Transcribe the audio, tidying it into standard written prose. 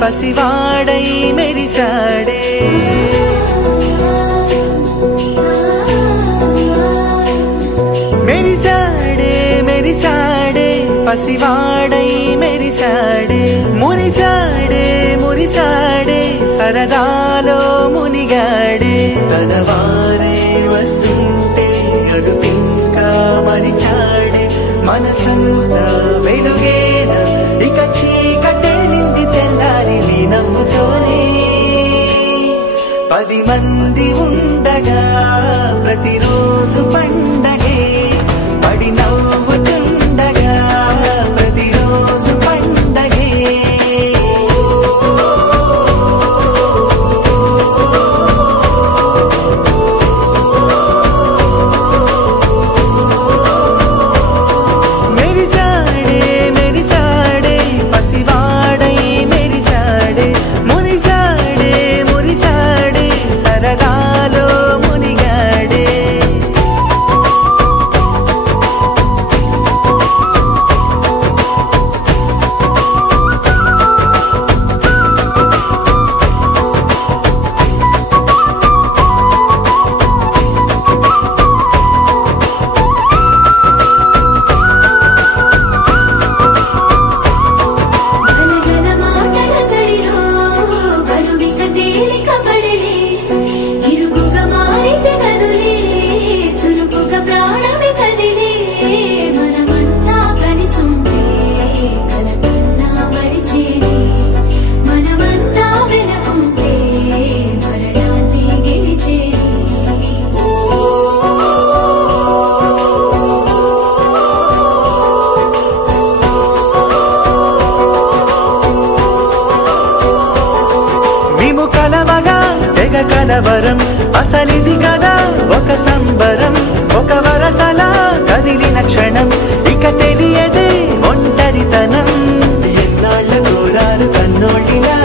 పసివాడై మెరిసాడే మెరిసాడే మెరిసాడే పసివాడై మెరిసాడే మురిసాడే మురిసాడే సరదాలో మునిగాడే తనవారే వస్తుంటే అరుపింకా మరిచాడే మనసంతా వెలుగేన ఇక చీకటెళ్ళింది తెల్లారి నీ నవ్వుతోనే 10 మంది ఉండగా ప్రతిరోజు పండగే పడి నవ్వుతుండగా ప్రతిరోజు పండగే మెరిసాడే మెరిసాడే పసివాడై మెరిసాడే మురిసాడే మురిసాడే సరదాలో మునిగాడే కలవరం అసలిది కదా ఒక సంబరం ఒక వరసలా కదిలిన క్షణం ఇక తెలియదే ఒంటరితనం ఎన్నాళ్ళ కోరారు కన్నోళ్ళిలా